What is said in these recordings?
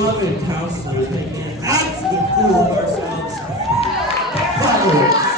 beloved counselors making an absolute fool of ourselves. Fireworks.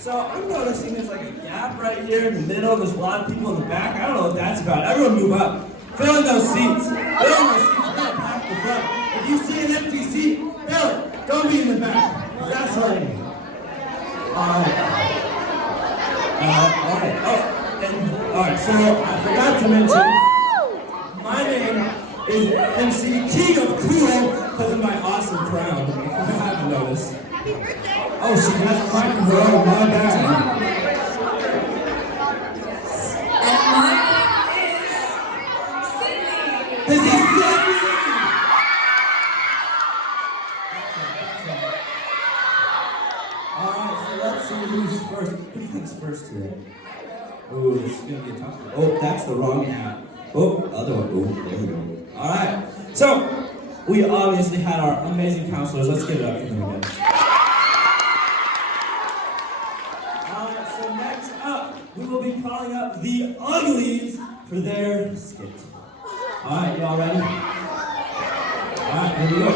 So I'm noticing there's like a gap right here in the middle. There's a lot of people in the back. I don't know what that's about. Everyone move up. Fill in those seats. Fill in those seats. We're gonna pack the front. If you see an empty seat, fill it. Don't be in the back. That's what I mean. Alright. Alright, so I forgot to mention, my name is MC King of Cool because of my awesome crown. If you haven't noticed. Happy birthday! Oh, she has a microphone. My bad. And my name is Sydney. This is Sydney! Alright, so let's see who's first. Who thinks first here? Oh, this is gonna be a tough one. Oh, that's the wrong hat. Oh, other one. Oh, there we go. Alright, so we obviously had our amazing counselors. Let's give it up for them again. Alright, so next up, we will be calling up the Uglies for their skit. Alright, y'all ready? Alright, here we go.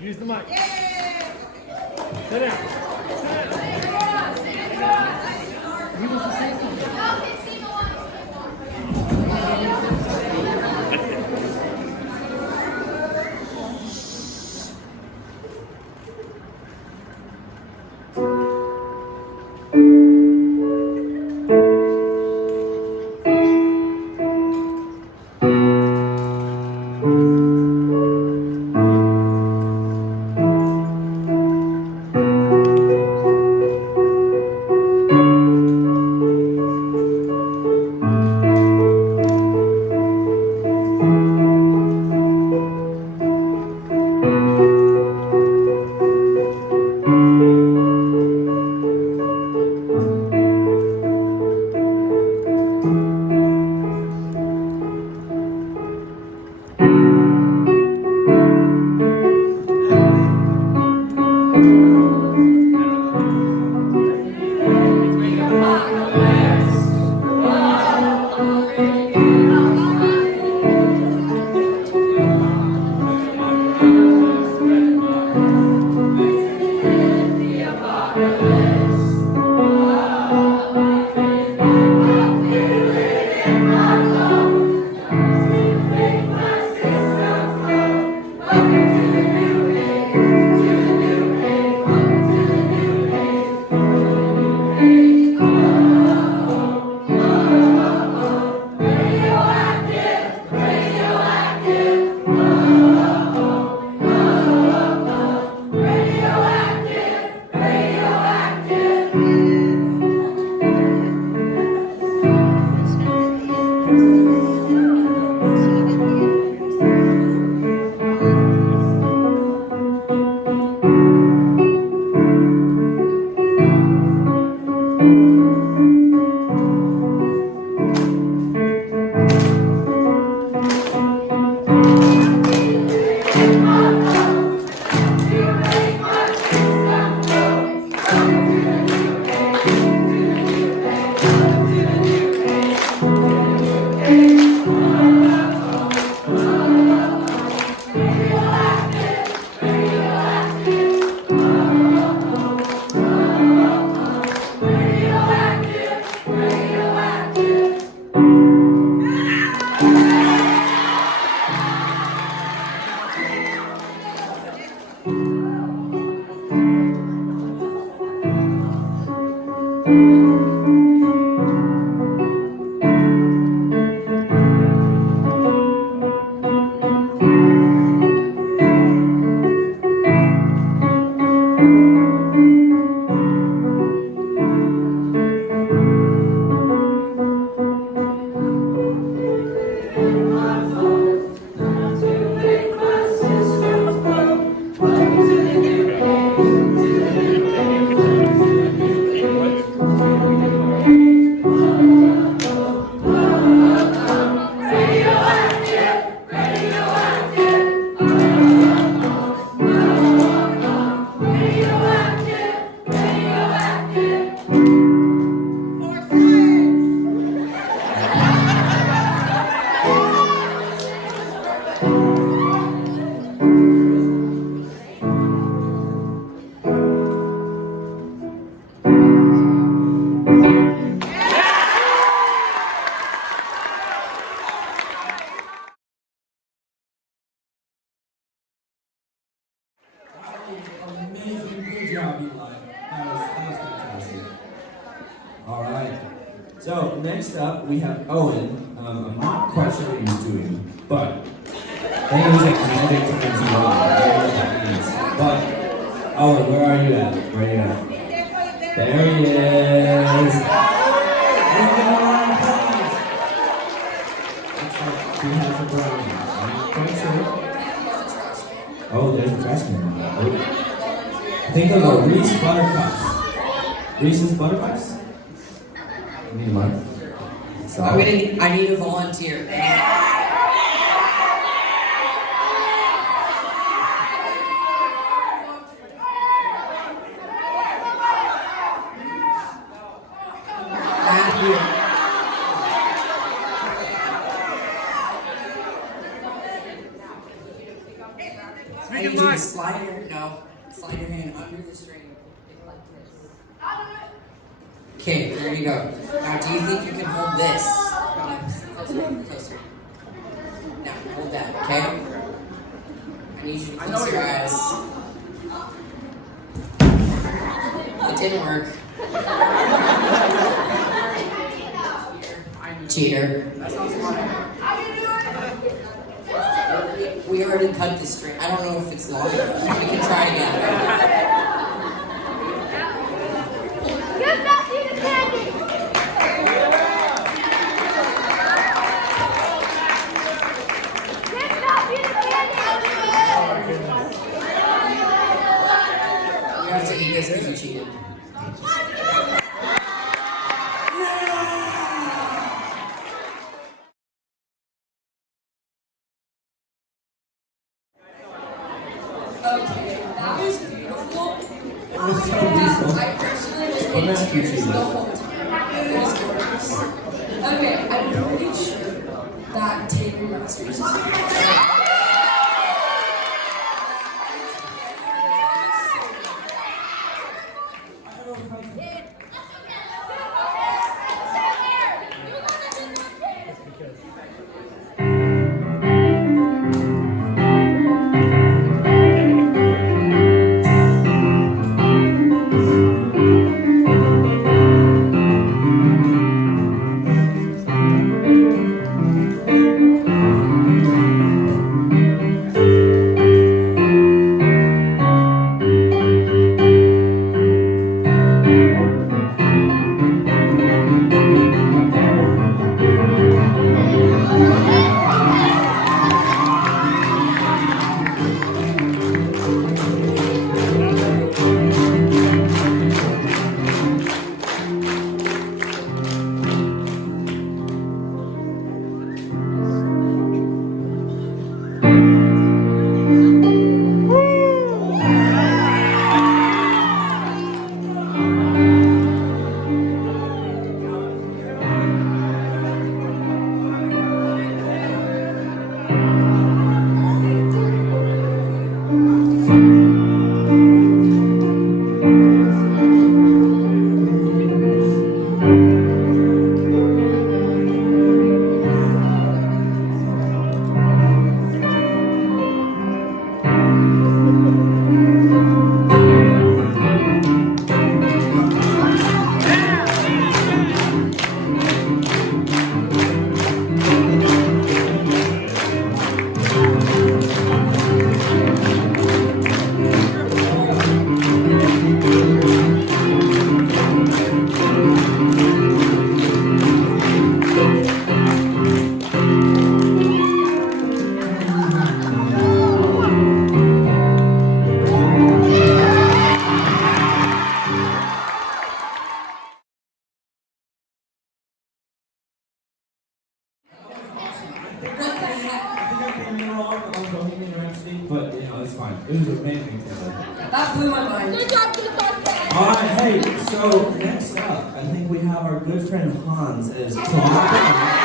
Use the mic. Sit down. You want to say something? Amazing, good job, Eli. That was fantastic. All right. So next up we have Owen. I'm not quite sure what he's doing, but I think he was like kinetic times I don't know what that means. But Owen, where are you at? Where are you at? There he is. Let's give him a round of applause. Looks like he has a brownie. I'm quite sure. Oh, there's a trash can. I think those are Reese's Buttercups. Reese's Buttercups? You need one? I need a volunteer. I need you to slide your hand under the string like this. Okay, there you go. Now, do you think you can hold this? Closer. Now, hold that, okay? I need you to close your eyes. It didn't work. Cheater. That's not smart. We already cut the string. I don't know if it's long enough. We can try again. Give Matthew the candy! Give Matthew the candy! You have to eat this because you cheated. Okay, that was beautiful. was so beautiful. I personally was Well, in that's tears cute. the whole time. It was gorgeous. Okay, I'm pretty sure that Taylor Masters is But, you know, it's fine. It was amazing today. that blew my mind. Good job to the podcast. Alright, hey, so next up, I think we have our good friend Hans as talking.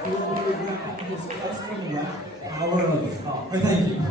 His custom rap power of the top. Thank you.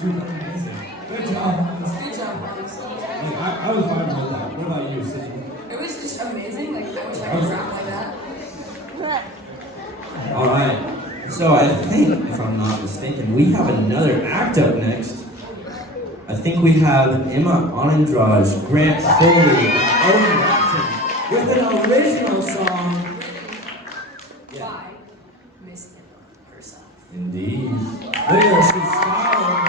Super amazing. Good job. Good job, Hans. I was vibing with that. What about you, Sid? It was just amazing. Like, I wish I could rap like that. Alright. So I think, if I'm not mistaken, we have another act up next. I think we have Emma Anandraj, Grant Foley, and Owen Watson with an original song. By Miss Emma herself. Indeed. Look at her, she's smiling.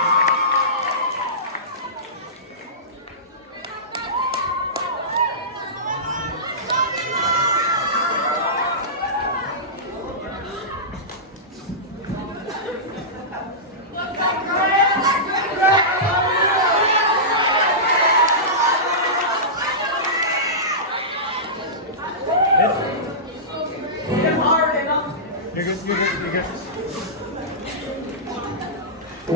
I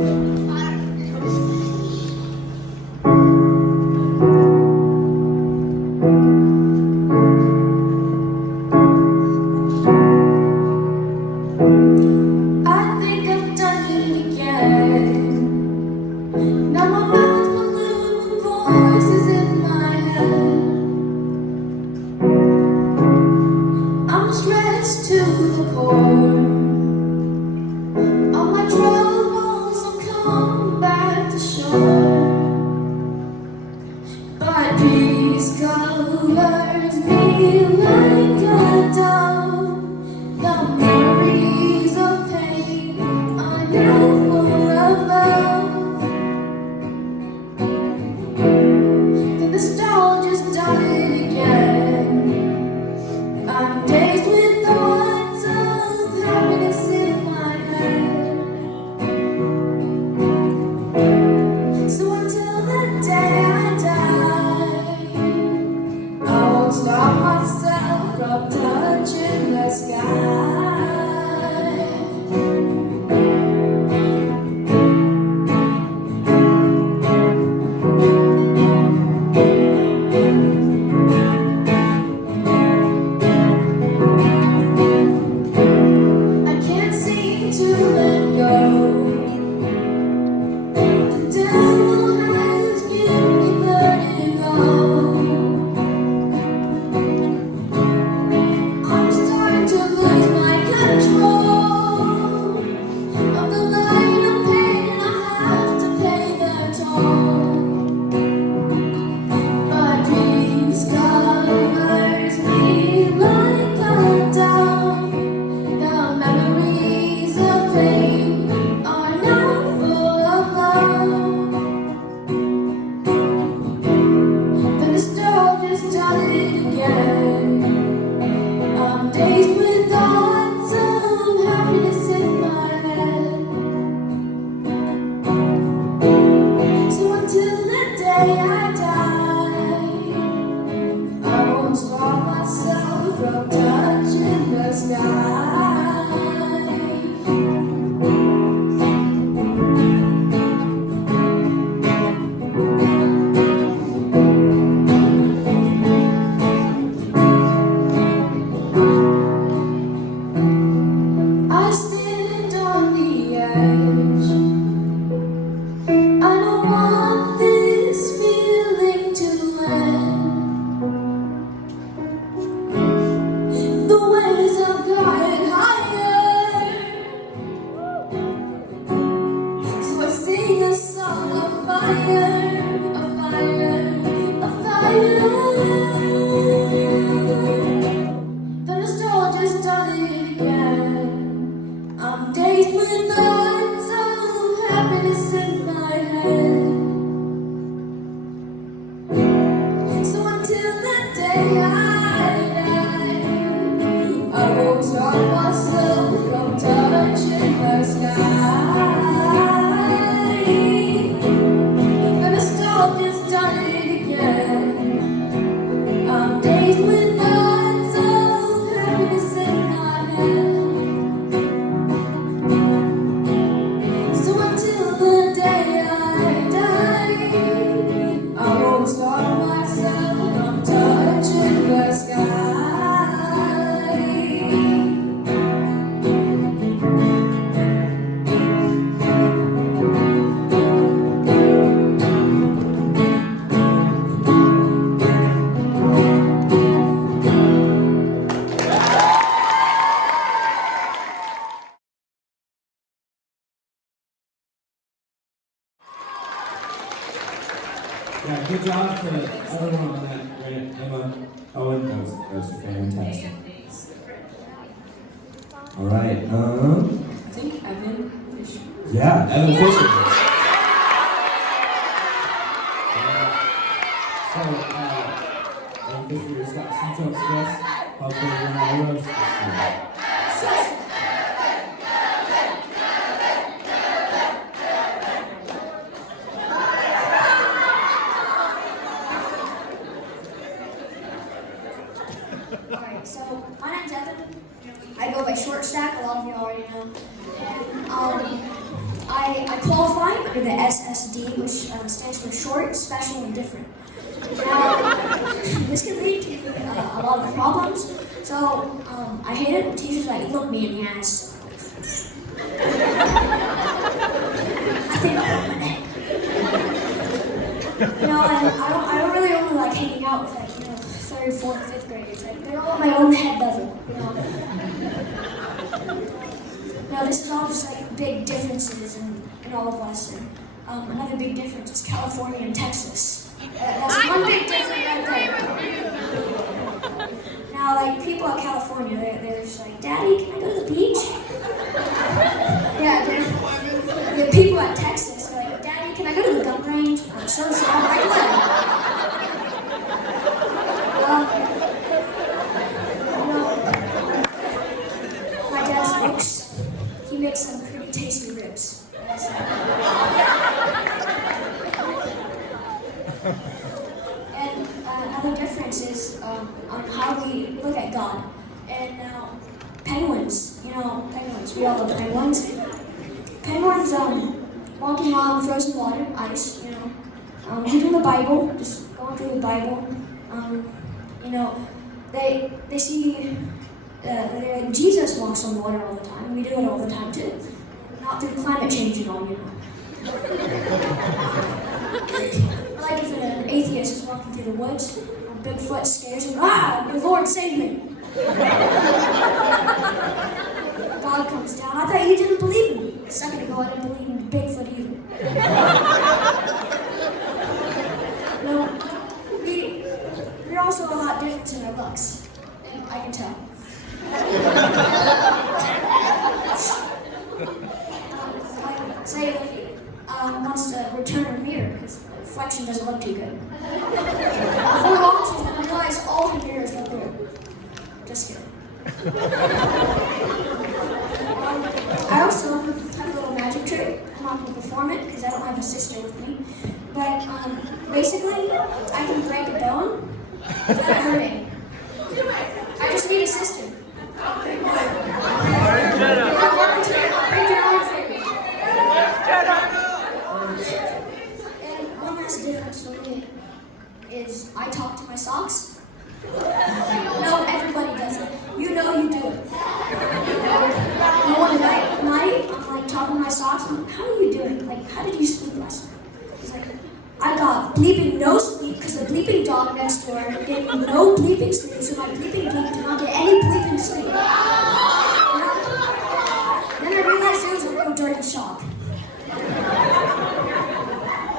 think I've done it again. Now my mouth balloon voices in my head. I'm stressed to the core. All my troubles will come back to shore. But peace covers me like a dove. The memories of pain are now full of love. The nostalgia's done it again. I'm dazed with thoughts of happiness in my head. So until the day I die, I won't stop myself from touching the sky. I can't seem to let go. The devil has given me vertigo. I'm starting to lose my control of the line of pain, and I have to pay the toll. But peace covers me like a dove. The memories of pain are now full of love. The nostalgia's done it again. I'm dazed with thoughts of happiness in my head. So until the day I die, I won't stop myself from touching the sky. I stand on the edge. I don't want this feeling to end. The waves have gotten higher, so I sing a song of fire, a fire, a fire. The nostalgia's done it again. I'm dazed with thoughts of happiness in my head. So until the day I die, I won't stop myself from touching the sky. The nostalgia's done it again. I'm dazed with thoughts of happiness in my head. So until the day I die, I won't stop myself from touching the sky. Yeah, good job to everyone on that. Great, Emma, Owen, that was fantastic. All right, I think Evan Fischer. yeah, Evan Fischer. So, Evan Fischer, you've got some jokes for us. Hopefully, you're not roast this year. Alright, so my name's Evan. I go by Short Stack, a lot of you already know. And I call qualifying under the SSD, which stands for short, special, and different. Now, this can lead to a lot of problems. So I hate it when teachers like look me in the ass. I think I broke my neck. You know, and I don't really only like hanging out with like, you know, 3rd, 4th, 5th graders. Like, they're all at my own head level, you know. Now, this is all just like big differences in all of us. And another big difference is California and Texas. That's one big difference right there. Now, like, people in California, they're just like, Daddy, can I go to the beach? Yeah, the people at Texas are like, Daddy, can I go to the gun range? So I my dad smokes. He makes some pretty tasty ribs. And another difference is on how we look at God. And now, penguins, you know, penguins, we all love penguins. Penguins walking on frozen water, ice, you know, reading the Bible, just going through the Bible. You know, they see Jesus walks on water all the time. We do it all the time too. Not through climate change and all, you know. Like if an atheist is walking through the woods, Bigfoot scares him. Ah, the Lord save me! God comes down. I thought you didn't believe in me. A second ago, I didn't believe in Bigfoot either. No, we're also a lot different in our looks. And I can tell. Say wants to return her mirror because the reflection doesn't look too good. Before long, she's going to realize all her mirrors look good. Just kidding. I also have a little magic trick. I'm not going to perform it because I don't have a sister with me. But basically, I can break a bone without hurting. I just need a sister. And one last difference for me is I talk to my socks. No, everybody does it. You know you do it. And one night, I'm like talking to my socks. I'm like, how are you doing? Like, how did you sleep last night? He's like, I got bleeping no sleep because the bleeping dog next door gave me no bleeping sleep, so my bleeping bleep did not get any bleeping sleep. Then I realized it was a real dirty shock.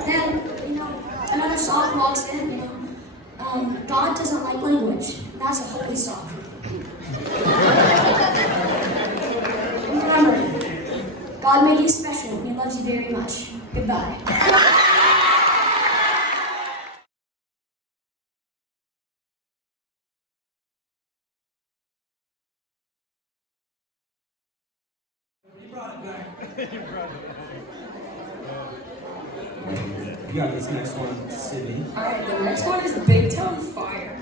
Then, you know, another sock walks in, you know. God doesn't like language. That's a holy sock. And remember, God made you special and He loves you very much. Goodbye. You brought it back. You got this next one, Sydney. Alright, the next one is Big Town Fire.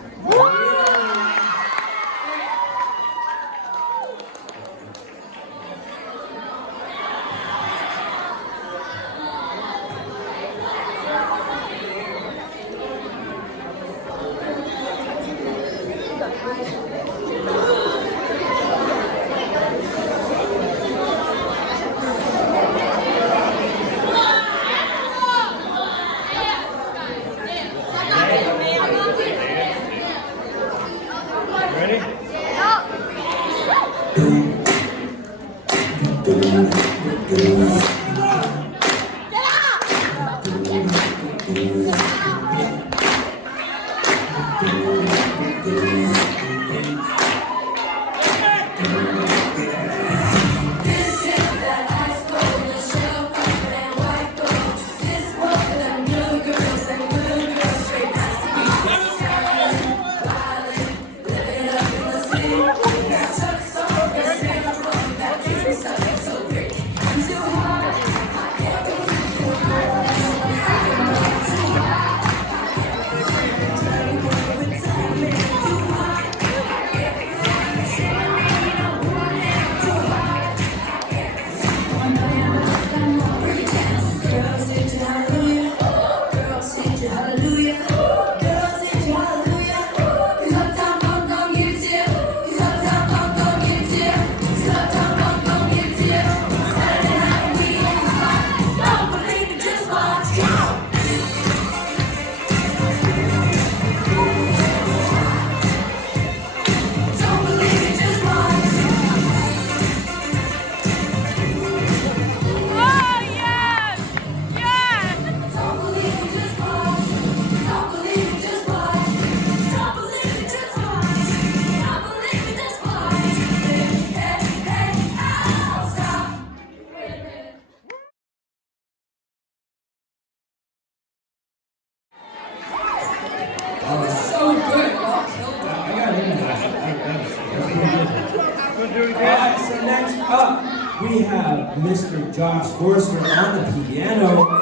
watch. Go! Don't believe it, just watch. Oh, yes! Yes! Don't believe it, just watch. Don't believe it, just watch. Don't believe it, just watch. Don't believe it, just watch. Hey, hey, oh, stop. Wait a minute. That was so good. Y'all killed it. I got into that. Alright, so next up, we have Mr. Josh Forster on the piano.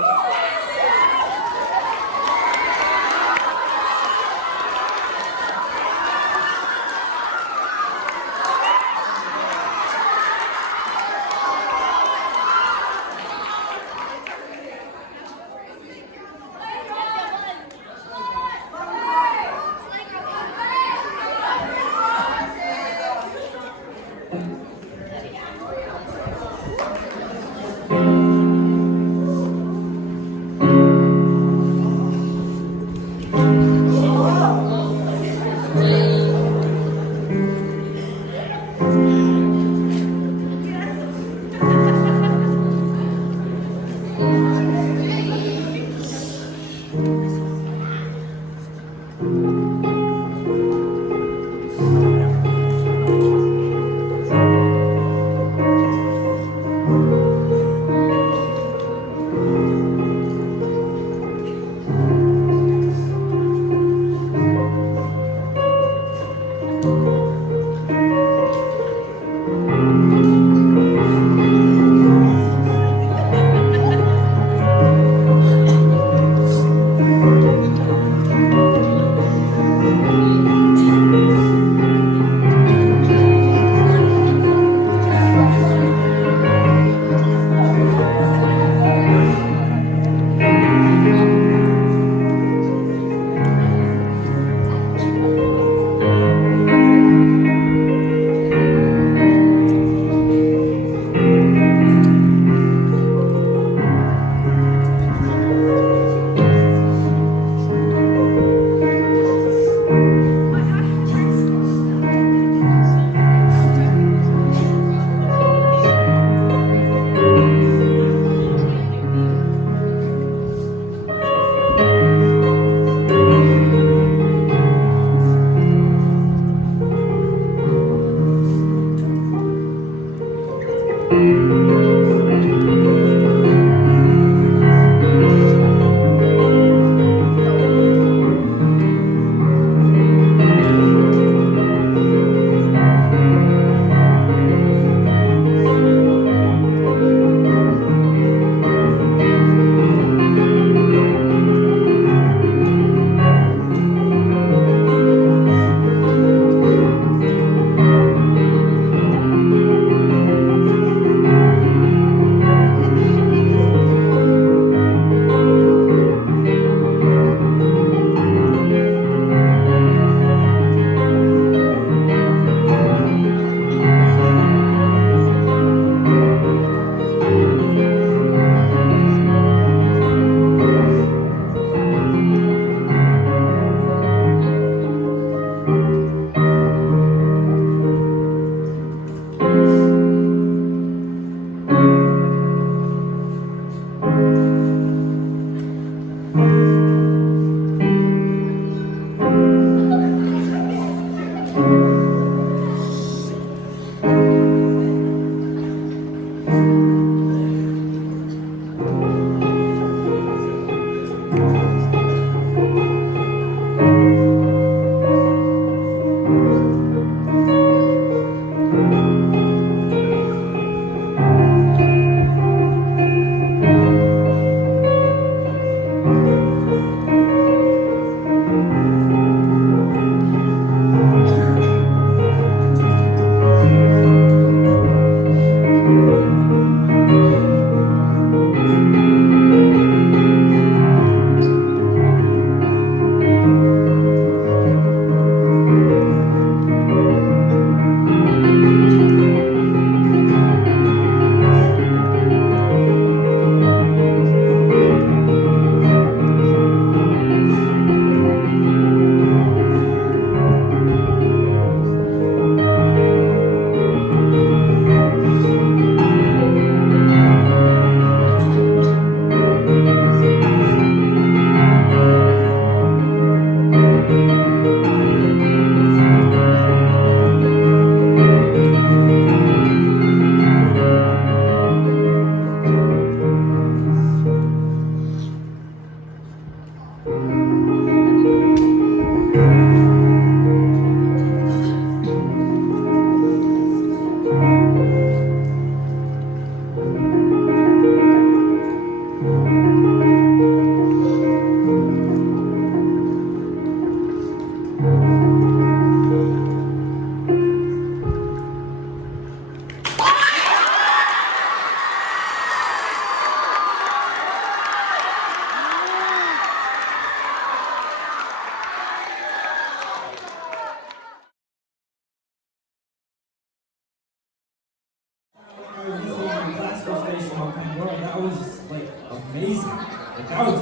amazing. Like, that was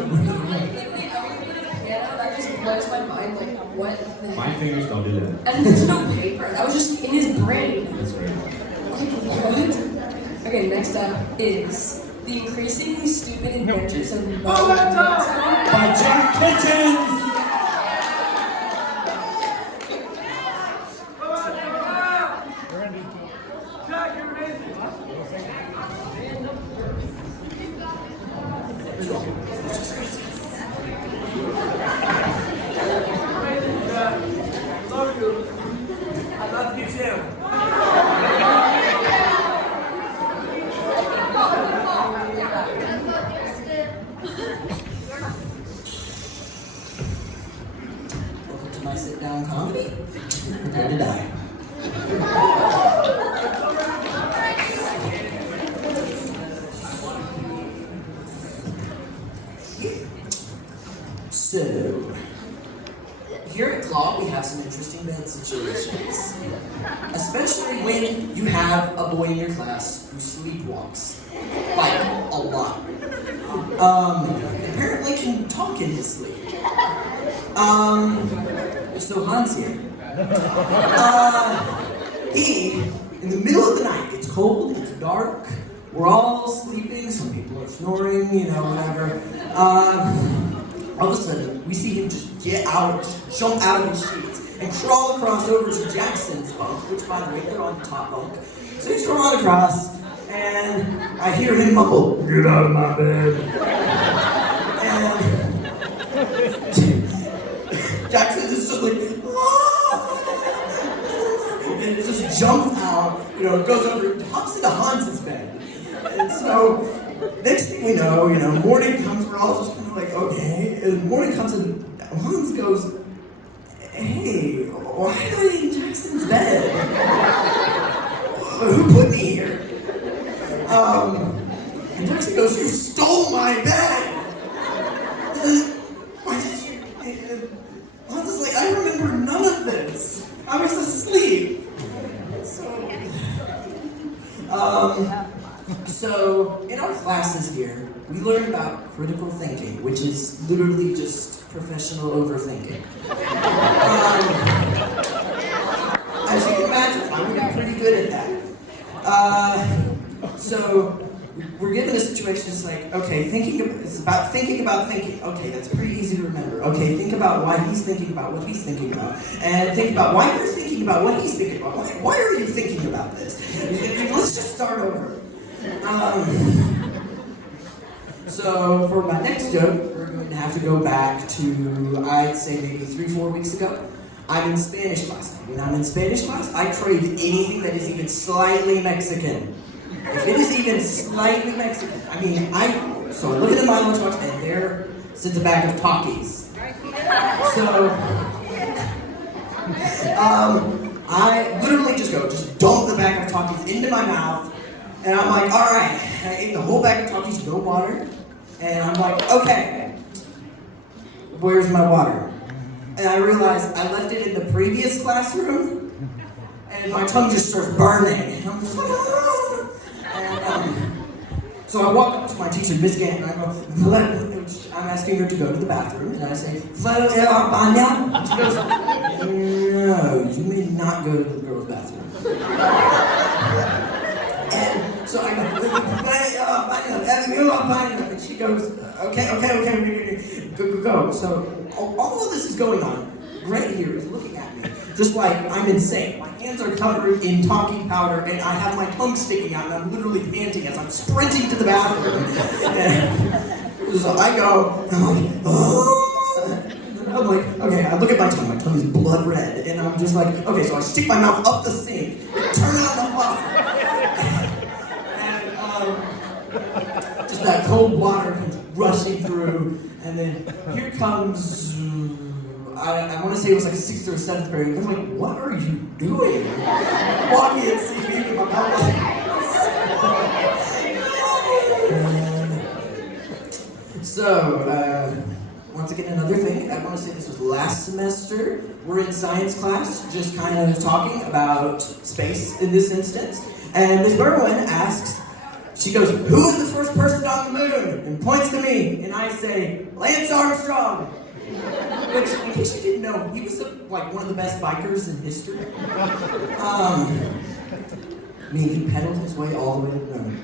Yeah, that just blows my mind. Like, what the my heck? fingers don't do that. And there's no paper. That was just in his brain. That's great. What? Okay, next up is The Increasingly Stupid Adventures of Mom. By Jack Kitchens! I love you too. Welcome to my sit-down comedy. Prepare to die. So, here at Claw, we have some interesting bed situations. Especially when you have a boy in your class who sleepwalks. Like, a lot. Apparently can talk in his sleep. So Hans here. He, in the middle of the night, it's cold, it's dark, we're all sleeping, some people are snoring, whatever. All of a sudden, we see him just get out, just jump out of his sheets, and crawl across over to Jackson's bunk, which, by the way, they're on the top bunk. So he's crawling across, and I hear him mumble, "Get out of my bed." And Jackson is just like, and it just jumps out, goes over, hops into Hans's bed. And so, next thing we know, morning comes, we're all just kind of like, okay. And morning comes and Hans goes, "Hey, why am I in Jackson's bed? Who put me here?" And Jackson goes, "You stole my bed!" Why did you? Hans is like, "I remember none of this. I was asleep." So, in our classes here, we learn about critical thinking, which is literally just professional overthinking. As you can imagine, I'm pretty good at that. So, we're given a situation that's like, okay, it's about thinking about thinking. Okay, that's pretty easy to remember. Okay, think about why he's thinking about what he's thinking about. And think about why you're thinking about what he's thinking about. Why are you thinking about this? Let's just start over. So for my next joke, we're going to have to go back to, I'd say maybe 3-4 weeks ago. I'm in Spanish class. When I'm in Spanish class, I crave anything that is even slightly Mexican. If it is even slightly Mexican, so I look at my lunchbox and there sits a bag of Takis. So, I literally just dump the bag of Takis into my mouth, and I'm like, all right, I ate the whole bag of Takis, no water, and I'm like, okay, where's my water? And I realized I left it in the previous classroom, and my tongue just starts burning. And I'm just like, ah! And, so I walk up to my teacher, Miss Gant, and I go, I'm asking her to go to the bathroom, and I say, and she goes, no, you may not go to the girls' bathroom. And so I go, and she goes, okay, go. So all of this is going on. Grant here is looking at me, just like I'm insane. My hands are covered in talking powder, and I have my tongue sticking out, and I'm literally panting as I'm sprinting to the bathroom. And so I go, and I'm like, oh. I'm like, okay, I look at my tongue is blood red, and I'm just like, okay, so I stick my mouth up the sink, and turn on the faucet. And just that cold water comes rushing through, and then here comes, I want to say it was like a 6th or 7th grade. They're like, what are you doing? Walking and seeing me in my mouth. So, once again, another thing. I want to say this was last semester. We're in science class, just kind of talking about space in this instance. And Ms. Berwin asks, she goes, "Who was the first person on the moon?" and points to me, and I say, "Lance Armstrong." Which, in case you didn't know, he was like one of the best bikers in history. I mean, he pedaled his way all the way to the moon.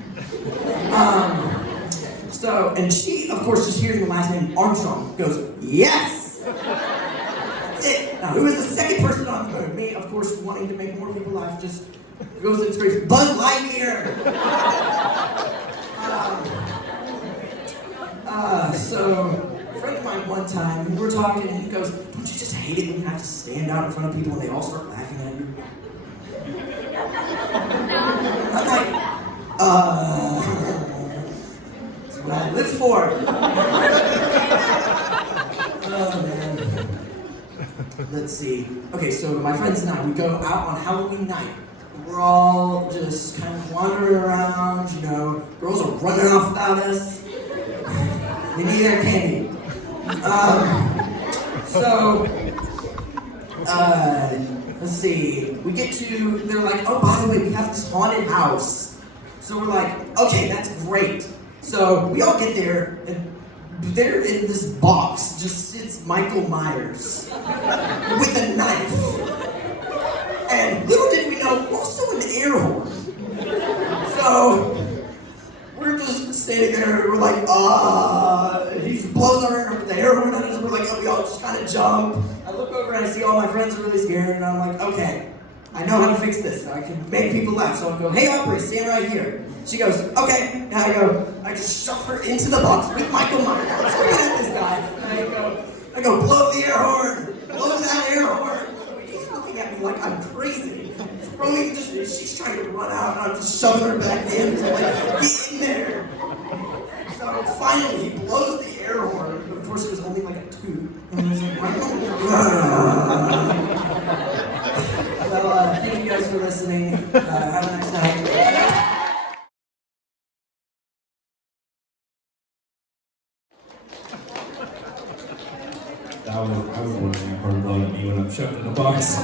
So, and she, of course, just hearing the last name Armstrong, goes, "Yes!" That's it. Now, who was the second person on the moon? Me, of course, wanting to make more people laugh, just goes and screams, "Buzz Lightyear!" So, a friend of mine one time, we were talking, and he goes, "Don't you just hate it when you have to stand out in front of people and they all start laughing at you?" I'm like, that's what I live for. Oh, man. Let's see. Okay, so my friends and I, we go out on Halloween night. We're all just kind of wandering around, you know. Girls are running off without us. They need their candy. Let's see. We get to, they're like, "Oh, by the way, we have this haunted house." So we're like, "Okay, that's great." So we all get there, and there in this box just sits Michael Myers with a knife. And little did we know, also an air horn. So we're just standing there, and we're like, he blows our air with the air horn at us, and we're like, oh, we all just kind of jump. I look over and I see all my friends are really scared, and I'm like, okay, I know how to fix this. I can make people laugh. So I go, "Hey, Aubrey, stand right here." She goes, "Okay." And I just shove her into the box with Michael Myers. I'm screaming at this guy. And I go, "Blow the air horn. Blow that air horn." So he's looking at me like I'm crazy. She's trying to run out, and I'm just shoving her back in. So like, get in there. So finally, he blows the air horn. But of course, it was only like a toot. And I was like, "Michael." Well, thank you guys for listening. Have a nice night. I was wondering if her blowing me when I'm shoved in a box.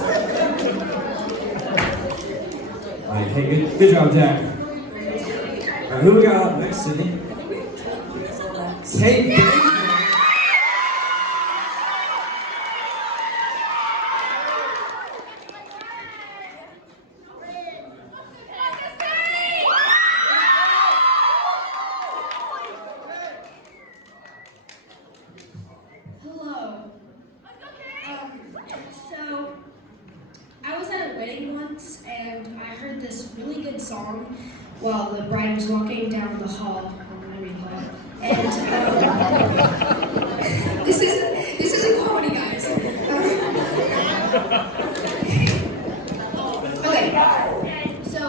Alright, hey, good job, Jack. Alright, who we got up next, Sydney? Hey, Baesel. Hello. So I was at a wedding once, and I heard this really good song while the bride was walking down the hall, or whatever you call it. And this isn't comedy, guys. Okay. So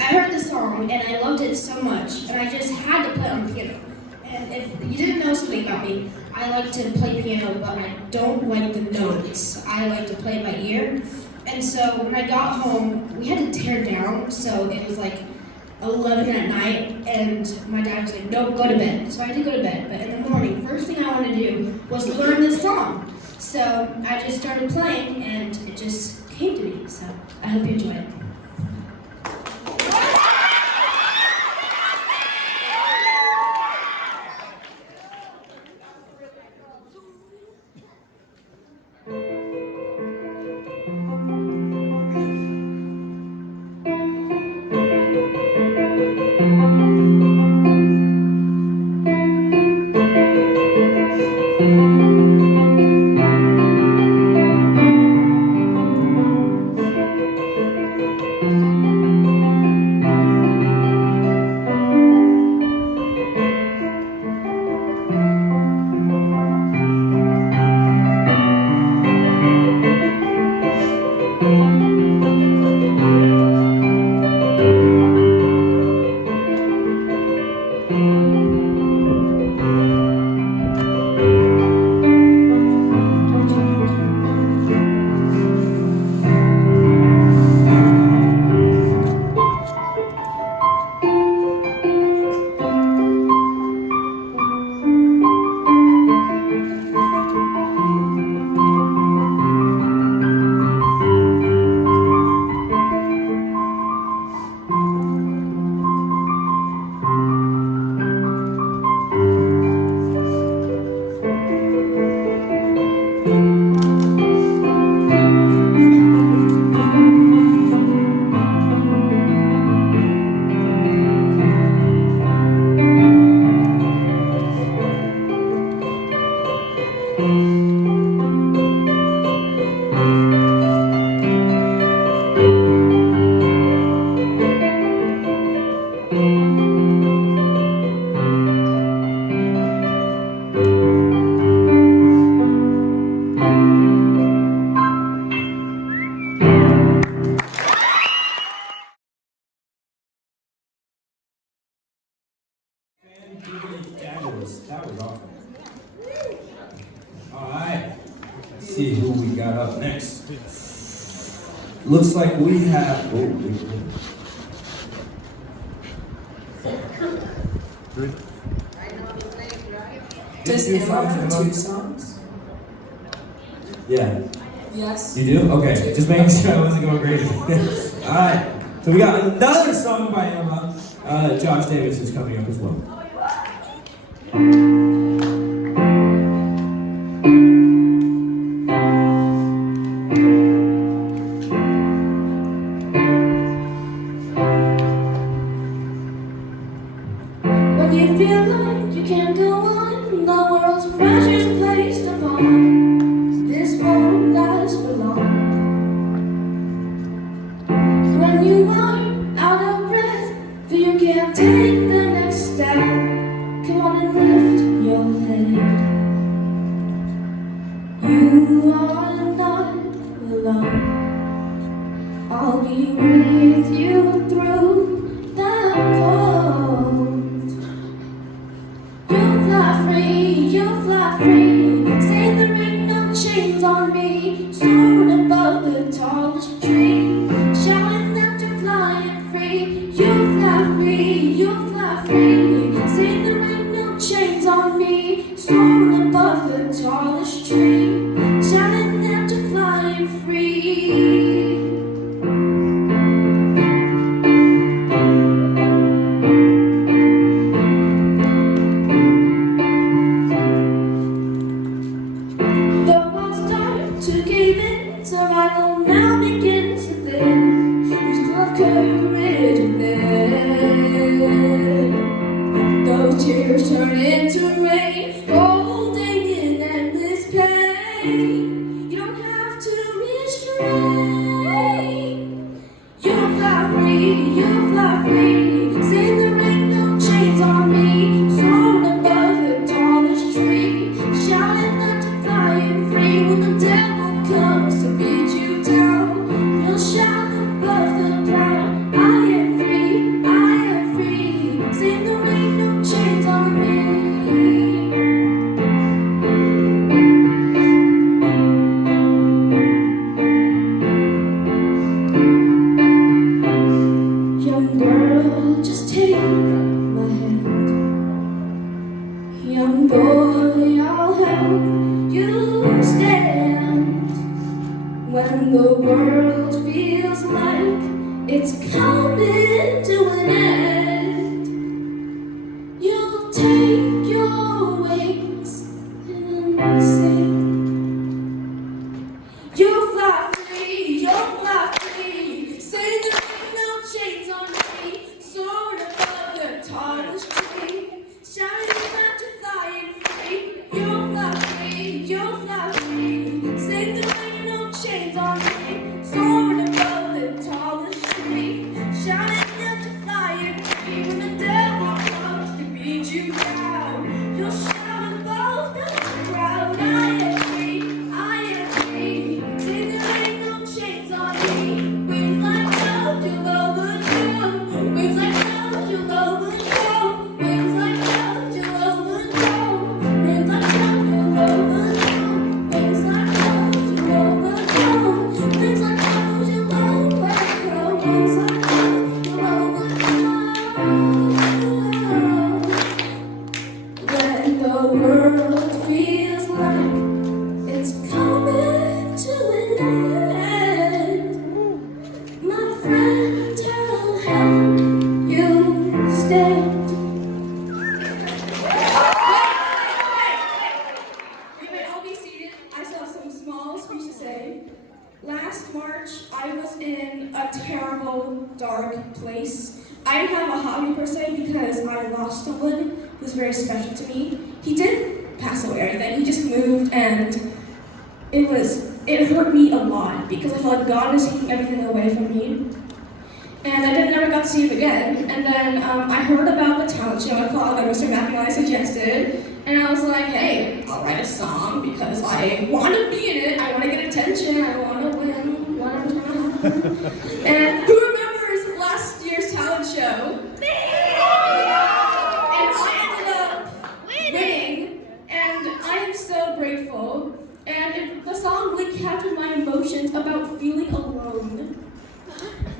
I heard the song, and I loved it so much, and I just had to play it on the piano. And if you didn't know something about me, I like to play piano, but I don't like the notes. I like to play by ear. And so when I got home, we had to tear down, so it was like 11 at night, and my dad was like, "Nope, go to bed." So I had to go to bed, but in the morning, first thing I wanted to do was learn this song. So I just started playing, and it just came to me. So I hope you enjoy it. awesome. All right. Let's see who we got up next. Looks like we have. Does anyone have 2 songs? Yeah. Yes. You do? Okay. Just making sure I wasn't going crazy. All right. So we got another song by Emma. Josh Davis is coming up as well. When you feel like you can't go on, the world's pressures placed upon. This won't last for long. When you are out of breath, feel you can't take the next step. Come on and lift your head. You are not alone. I'll be with you through the cold. You'll fly free. Say there ain't no chains on me. Soaring above the tallest tree. Shouting that you're flying free. You'll fly free, you'll fly free. Say there ain't no chains on me. Soaring above the tallest tree. Shouting that you're flying free. Survival now begins to thin. You still have courage within. Those tears turn into rain, holding in endless pain. You don't have to restrain. You'll fly free, you'll fly free. Say there ain't no chains on me. Soaring above the tallest tree. Shouting that you're flying free. When the devil comes to beat you down, you'll shout above the ground. I am free, I am free. Say there ain't no chains on me. Young girl, just take my hand. Young boy, I'll help you stand. When the world feels like it's coming to an end, you'll take your wings and sing. You'll fly free, you'll fly free. Say there ain't no chains on me. Soaring above the tallest tree. Shouting that you're flying free. You'll fly free, you'll fly free. Say there ain't no chains on me. Soaring above the tallest tree. Shouting that you're flying free. When the devil comes to beat you down, you'll shout above the crowd. I am free, I am free. Say there ain't no chains on me. Wings like clouds, you'll overcome. Wings like clouds, you'll overcome. Wings like clouds, you'll overcome. Wings like clouds, you'll overcome. Wings like clouds, you'll overcome. Wings like clouds, you'll overcome. Wings like clouds, you'll overcome. When the world feels like it's coming to an end, my friend, I'll help you stand. You may all be seated. I still have some small speech to say. Last March, I was in a terrible, dark place. I didn't have a hobby per se because I lost someone who was very special to me. He didn't pass away or anything. He just moved, and it hurt me a lot because I felt like God was taking everything away from me. And I never got to see him again. And then I heard about the talent show at Club that Mr. McElroy suggested. And I was like, hey, I'll write a song because I want to be in it. I want to get attention. I want to win. Whatever's going to happen. And who remembers last year's talent show? Me! And I ended up winning grateful. And the song really captured my emotions about feeling alone.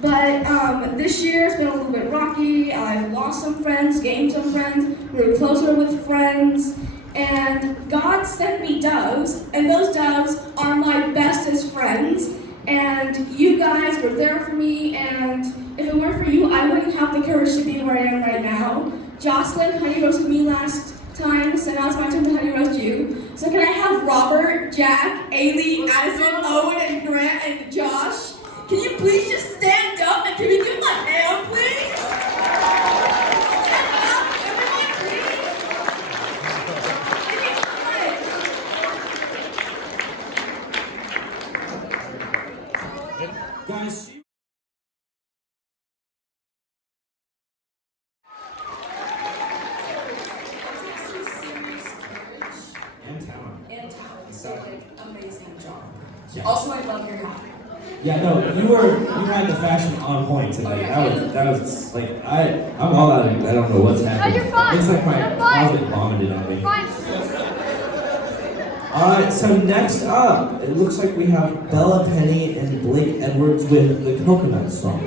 But this year has been a little bit rocky. I've lost some friends, gained some friends, grew closer with friends, and God sent me doves, and those doves are my bestest friends. And you guys were there for me, and if it weren't for you, I wouldn't have the courage to be where I am right now. Jocelyn honey roasted me last time, so now it's my turn to honey roast you. So can I have Robert, Jack, Ailey, Addison, Owen, and Grant, and Josh? Can you please just stand up and can you do my hair, please? Stand up, everyone, please. Guys, and talent. And talent. So, like, amazing job. Yeah. Also, I love your hat. Yeah, no, you had the fashion on point tonight. That was like I'm all out of it. I don't know what's happening. you're fine. It's like my You're fine. closet vomited on me. Fine. Alright, so next up, it looks like we have Bella Penny and Blayke Edwards with the Coconut Song.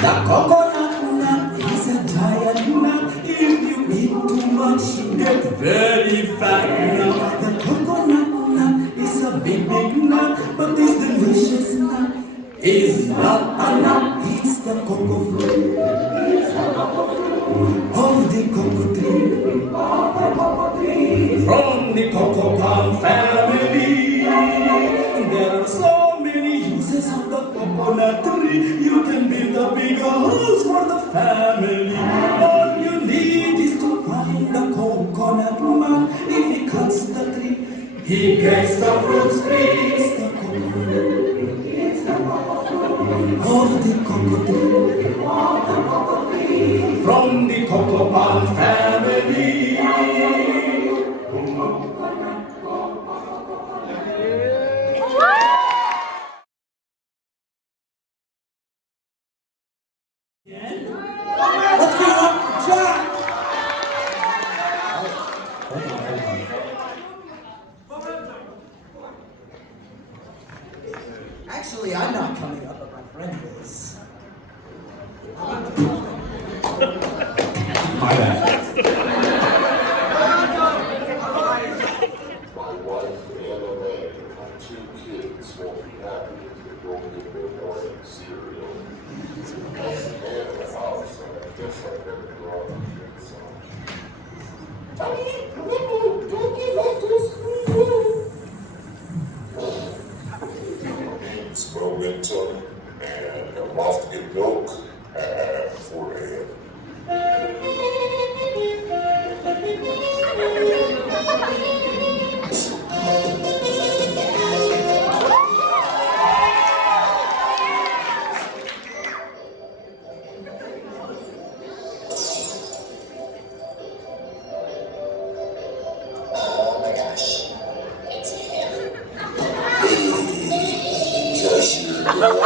The coconut nut is a giant nut. If you eat too much, you get very fat. Now, the coconut nut is a big, big nut, but this delicious nut is not a nut. It's the cocoa fruit of the cocoa tree. From the cocoa palm family, there are so many uses of the coconut tree. You can build a big house for the family. All you need is to find the coconut man. If he cuts the tree, he gets the fruit tree. It's the cocoa fruit. It's the cocoa fruit of the cocoa tree. From the cocoa palm family. Let's give it up for Jack! Actually, I'm not coming up, but my friend is. My bad. My wife, Anandraj, and my 2 kids won't be happy if they don't get their morning cereal. That's the man in the house, and I guess I better go out and get some. It's momentum, and I'm off to get milk at 4 a.m. Oh my gosh, it's him. Just your girl.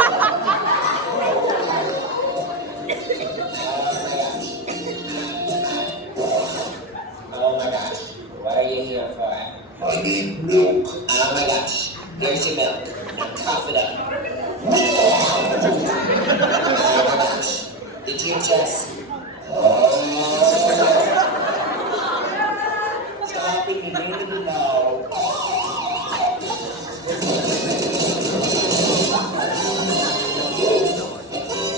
Oh my gosh, what are you here for? I need milk. Oh my gosh, here's your milk. Now cough it up. Oh my gosh, did you just... Stop it, you need to know.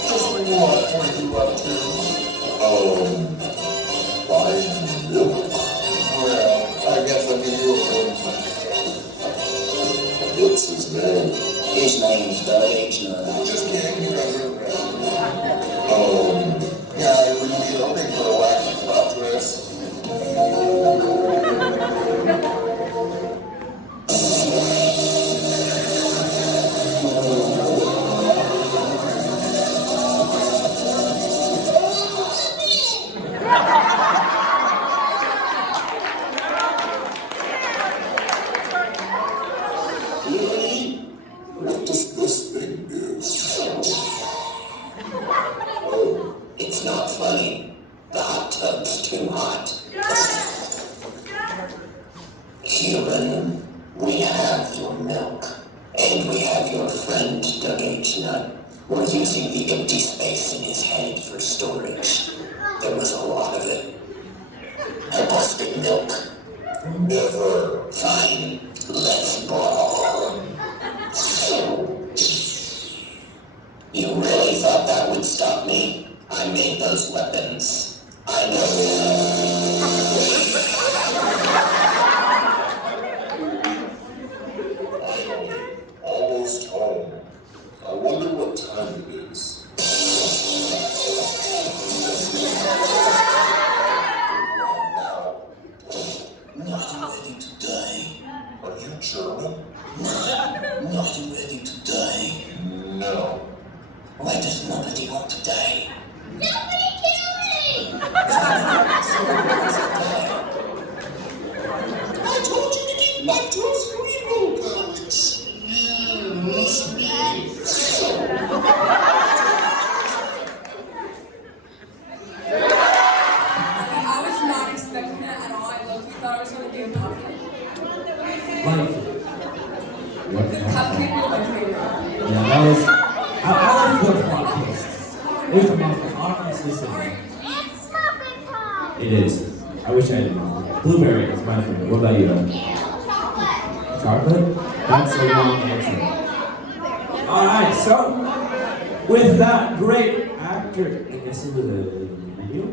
Just what you want to point you up to. Buying milk. Well, I guess I'll give you a point. What's his name? His name's Blayke. Just can't you remember? Yeah, will you be hoping for a wacky plot twist? What does this thing do? Oh, it's not funny. The hot tub's too hot. Human, we have your milk. And we have your friend Doug H. Nut. We're using the empty space in his head for storage. There was a lot of it. Help us get milk. Never. Fine, let's brawl. You really thought that would stop me? I made those weapons. I know. Almost home. I wonder what time it is. Not ready to die. Are you German? Not ready to die. No. Why does nobody want to die? Nobody kill me! I told you to get back to a cerebral college. I was not expecting that at all. I low-key thought it was going to be a puppy. What? The cupcake was my favorite. Yeah, that was. I like the podcast. It was the most honest system. It's muffin time! It is. I wish I had known. Blueberry is my favorite. What about you? Chocolate! Chocolate? That's a long answer. Alright, so with that great actor, I guess it was a video?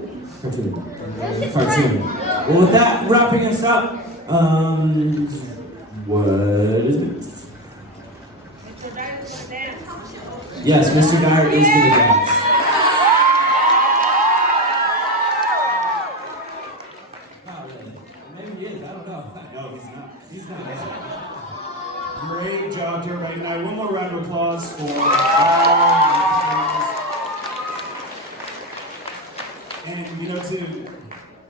Cartoon. Cartoon. Well, with that wrapping us up, what is it? Yes, Mr. Dyer is going to dance. Not really. Maybe he is, I don't know. No, he's not. He's not. Great job to everybody tonight. One more round of applause for and you know,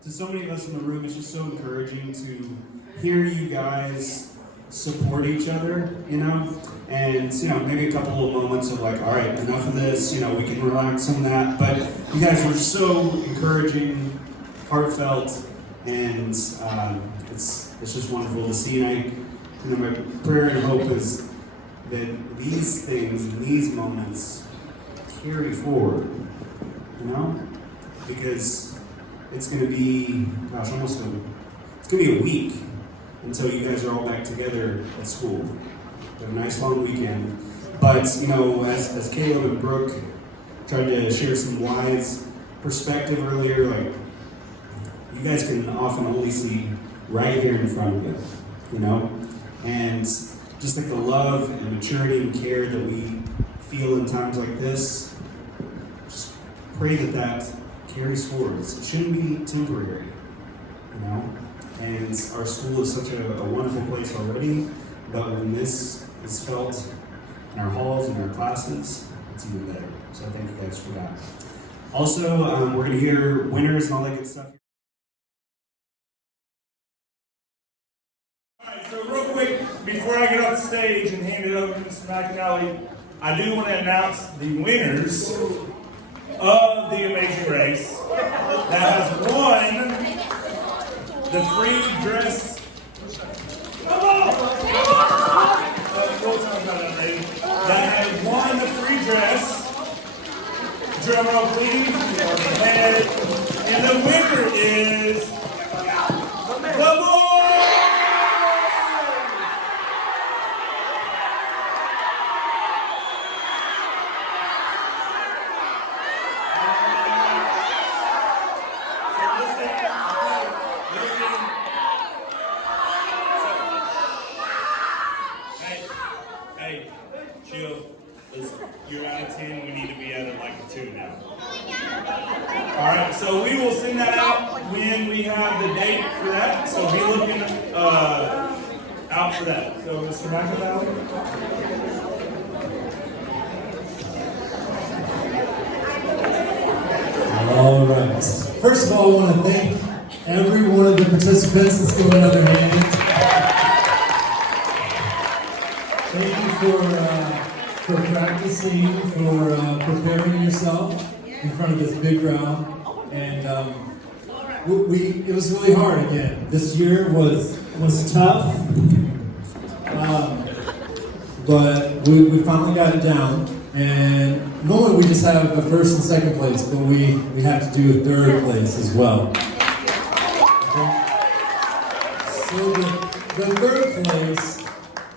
to so many of us in the room, it's just so encouraging to hear you guys support each other, you know, and you know, maybe a couple of moments of like, all right, enough of this, you know, we can relax on that. But you guys were so encouraging, heartfelt, and it's just wonderful to see. And you know, my prayer and hope is that these things and these moments carry forward, you know, because it's going to be, gosh, it's going to be a week until you guys are all back together at school. We have a nice long weekend. But, you know, as Caleb and Brooke tried to share some wise perspective earlier, like, you guys can often only see right here in front of you, you know? And just like the love and maturity and care that we feel in times like this, just pray that carries forward. It shouldn't be temporary, you know? And our school is such a wonderful place already, but when this is felt in our halls and our classes, it's even better. So thank you guys for that. Also, we're going to hear winners and all that good stuff. All right, so real quick, before I get off the stage and hand it over to Mr. McAnally, I do want to announce the winners of the Amazing Race that has won the free dress. Come on! We'll talk about that later. That has won the free dress. Drum roll, please. And the winner is the boy! You're at a 10. We need to be at like a 2 now. All right. So we will send that out when we have the date for that. So be looking out for that. So Mr. McIntyre. All right. First of all, I want to thank every one of the participants. Let's give another hand. Thank you for practicing, for preparing yourself in front of this big crowd. And it was really hard again. This year was tough, but we finally got it down. And normally we just have a first and second place, but we have to do a third place as well. Okay? So the third place,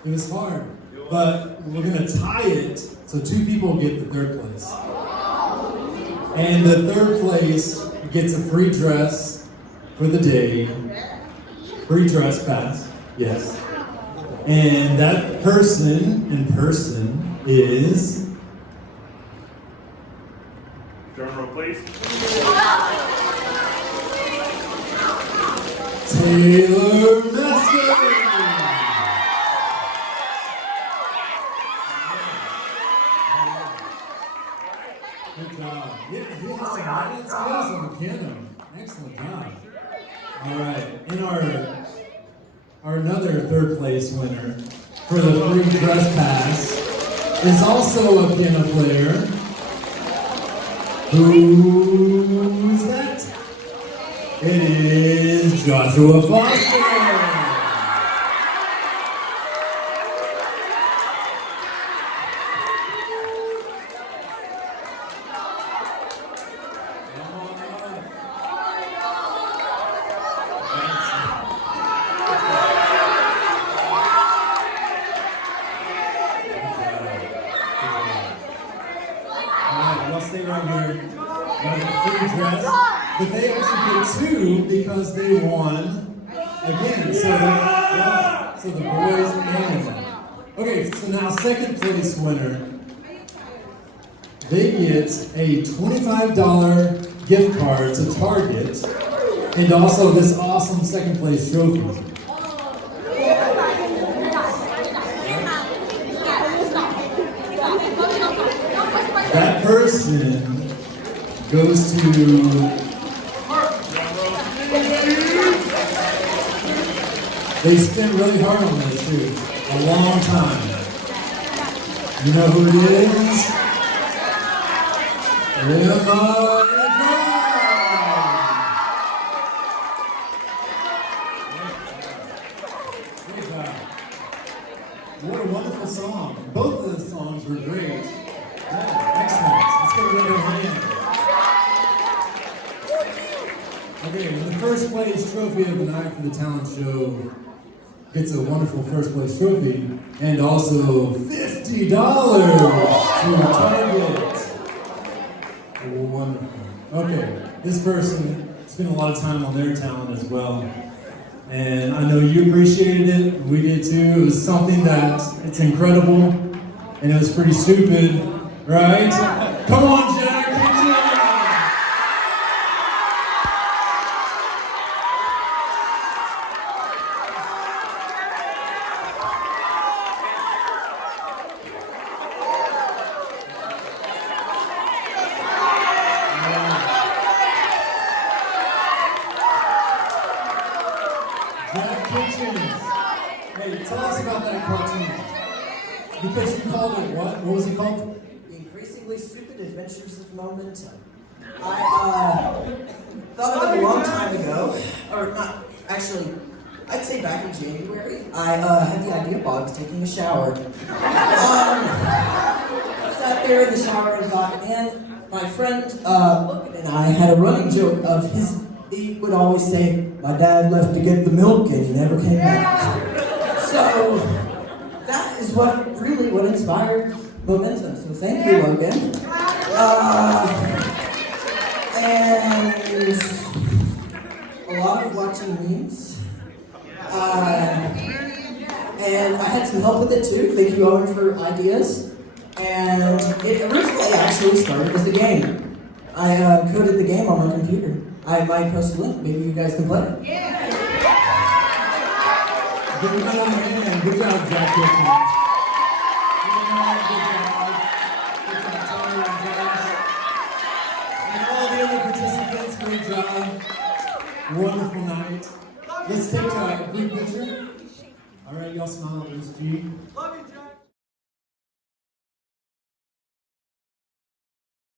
it was hard, but we're gonna tie it so 2 people get the third place. And the third place gets a free dress for the day, free dress pass, yes. And that person in person is... Drum roll, please. Taylor Messer! Good job. Yeah, he has on the piano. Excellent job. All right, and our another third place winner for the free dress pass is also a piano player. Who's that? It is Joshua Foster. But they actually get 2 because they won again. So the boys and men. Okay, so now second place winner, they get a $25 gift card to Target and also this awesome second place trophy. That person goes to... They spent really hard on this too, a long time. You know who it is? What a wonderful song. Both of the songs were great. Yeah, excellent. Let's give it a hand. Okay, the first place trophy of the night for the talent show gets a wonderful first place trophy and also $50 to Target. Wonderful. Okay, this person spent a lot of time on their talent as well. And I know you appreciated it, we did too. It was something that, it's incredible, and it was pretty stupid, right? Come on, Jack! Hey, tell us about that cartoon. Because you called it what? What was it called? The Increasingly Stupid Adventures of Momentum. I thought of it a long time ago, or not, actually, I'd say back in January. I had the idea while I was taking a shower. Sat there in the shower and thought, man, my friend Logan and I had a running joke of he would always say, my dad left to get the milk and he never came back. So that is what inspired Momentum. So thank you, Logan. And a lot of watching memes. And I had some help with it too. Thank you, Owen, for ideas. And it originally actually started as a game. I coded the game on my computer. I might post a link, maybe you guys can play it. Give him another hand. Good job, Jack. Good job. And all the other participants, great job. Wonderful night. Let's take a group picture. All right, y'all smile at this G. Love you.